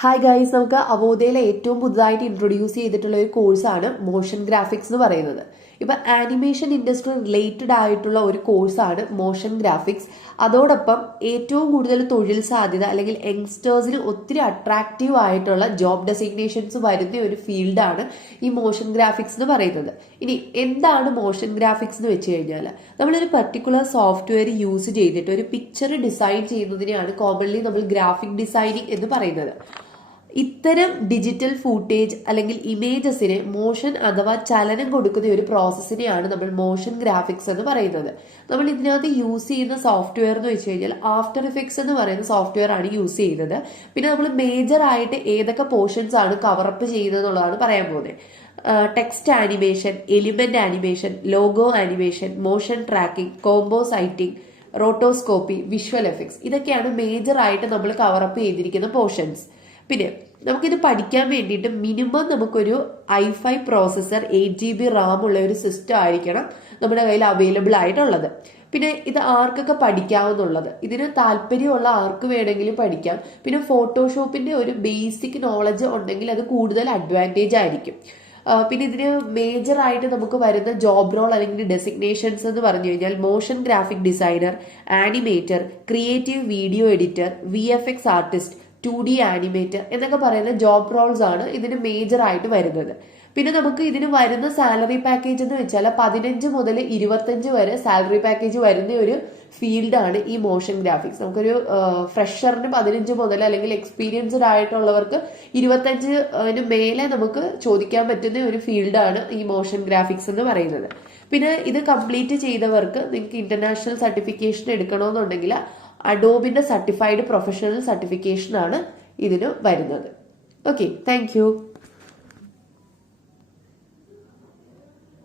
Hi guys, നമുക്ക് അവോധയിലെ ഏറ്റവും പുതുതായിട്ട് ഇൻട്രൊഡ്യൂസ് ചെയ്തിട്ടുള്ള ഒരു കോഴ്സാണ് മോഷൻ ഗ്രാഫിക്സ് എന്ന് പറയുന്നത്. ഇപ്പം ആനിമേഷൻ ഇൻഡസ്ട്രി റിലേറ്റഡ് ആയിട്ടുള്ള ഒരു കോഴ്സാണ് മോഷൻ ഗ്രാഫിക്സ്. അതോടൊപ്പം ഏറ്റവും കൂടുതൽ തൊഴിൽ സാധ്യത അല്ലെങ്കിൽ യങ്സ്റ്റേഴ്സിന് ഒത്തിരി അട്രാക്റ്റീവ് ആയിട്ടുള്ള ജോബ് ഡെസിഗ്നേഷൻസ് വരുന്ന ഒരു ഫീൽഡാണ് ഈ മോഷൻ ഗ്രാഫിക്സ് എന്ന് പറയുന്നത്. ഇനി എന്താണ് മോഷൻ ഗ്രാഫിക്സ് എന്ന് വെച്ച് കഴിഞ്ഞാൽ, നമ്മളൊരു പർട്ടിക്കുലർ സോഫ്റ്റ്വെയർ യൂസ് ചെയ്തിട്ട് ഒരു പിക്ചർ ഡിസൈൻ ചെയ്യുന്നതിനെയാണ് കോമൺലി നമ്മൾ ഗ്രാഫിക് ഡിസൈനിങ് എന്ന് പറയുന്നത്. ഇത്തരം ഡിജിറ്റൽ ഫൂട്ടേജ് അല്ലെങ്കിൽ ഇമേജസിന് മോഷൻ അഥവാ ചലനം കൊടുക്കുന്ന ഒരു പ്രോസസ്സിനെയാണ് നമ്മൾ മോഷൻ ഗ്രാഫിക്സ് എന്ന് പറയുന്നത്. നമ്മൾ ഇതിനകത്ത് യൂസ് ചെയ്യുന്ന സോഫ്റ്റ്വെയർ എന്ന് വെച്ച് കഴിഞ്ഞാൽ ആഫ്റ്റർ ഇഫക്ട്സ് എന്ന് പറയുന്ന സോഫ്റ്റ്വെയർ ആണ് യൂസ് ചെയ്യുന്നത്. പിന്നെ നമ്മൾ മേജർ ആയിട്ട് ഏതൊക്കെ പോർഷൻസ് ആണ് കവറപ്പ് ചെയ്യുന്നത് എന്നുള്ളതാണ് പറയാൻ പോകുന്നത്. Text animation, element animation, logo animation, motion tracking, compositing, rotoscopy, visual effects, ഇതൊക്കെയാണ് മേജർ ആയിട്ട് നമ്മൾ കവറപ്പ് ചെയ്തിരിക്കുന്ന പോർഷൻസ്. പിന്നെ നമുക്കിത് പഠിക്കാൻ വേണ്ടിയിട്ട് മിനിമം നമുക്കൊരു i5 പ്രോസസ്സർ 8GB റാം ഉള്ള ഒരു സിസ്റ്റം ആയിരിക്കണം നമ്മുടെ കയ്യിൽ അവൈലബിൾ ആയിട്ടുള്ളത്. പിന്നെ ഇത് ആർക്കൊക്കെ പഠിക്കാവുന്നുള്ളത്, ഇതിന് താല്പര്യമുള്ള ആർക്ക് വേണമെങ്കിലും പഠിക്കാം. പിന്നെ ഫോട്ടോഷോപ്പിന്റെ ഒരു ബേസിക് നോളജ് ഉണ്ടെങ്കിൽ അത് കൂടുതൽ അഡ്വാൻറ്റേജ് ആയിരിക്കും. പിന്നെ ഇതിന് മേജർ ആയിട്ട് നമുക്ക് വരുന്ന ജോബ് റോൾ അല്ലെങ്കിൽ ഡെസിഗ്നേഷൻസ് എന്ന് പറഞ്ഞു കഴിഞ്ഞാൽ motion graphic designer, animator, creative video editor, VFX artist, 2D animator എന്നൊക്കെ പറയുന്ന ജോബ് റോൾസ് ആണ് ഇതിന് മേജർ ആയിട്ട് വരുന്നത്. പിന്നെ നമുക്ക് ഇതിന് വരുന്ന സാലറി പാക്കേജ് എന്ന് വെച്ചാൽ 15 മുതൽ 25 വരെ സാലറി പാക്കേജ് വരുന്ന ഒരു ഫീൽഡാണ് ഈ മോഷൻ ഗ്രാഫിക്സ്. നമുക്കൊരു ഫ്രഷറിന് 15 മുതൽ അല്ലെങ്കിൽ എക്സ്പീരിയൻസ്ഡ് ആയിട്ടുള്ളവർക്ക് 25 മേലെ നമുക്ക് ചോദിക്കാൻ പറ്റുന്ന ഒരു ഫീൽഡാണ് ഈ മോഷൻ ഗ്രാഫിക്സ് എന്ന് പറയുന്നത്. പിന്നെ ഇത് കംപ്ലീറ്റ് ചെയ്തവർക്ക് നിങ്ങൾക്ക് ഇന്റർനാഷണൽ സർട്ടിഫിക്കേഷൻ എടുക്കണമെന്നുണ്ടെങ്കിൽ അഡോബിന്റെ സർട്ടിഫൈഡ് പ്രൊഫഷണൽ സർട്ടിഫിക്കേഷൻ ആണ് ഇതിന് വരുന്നത്. Okay, thank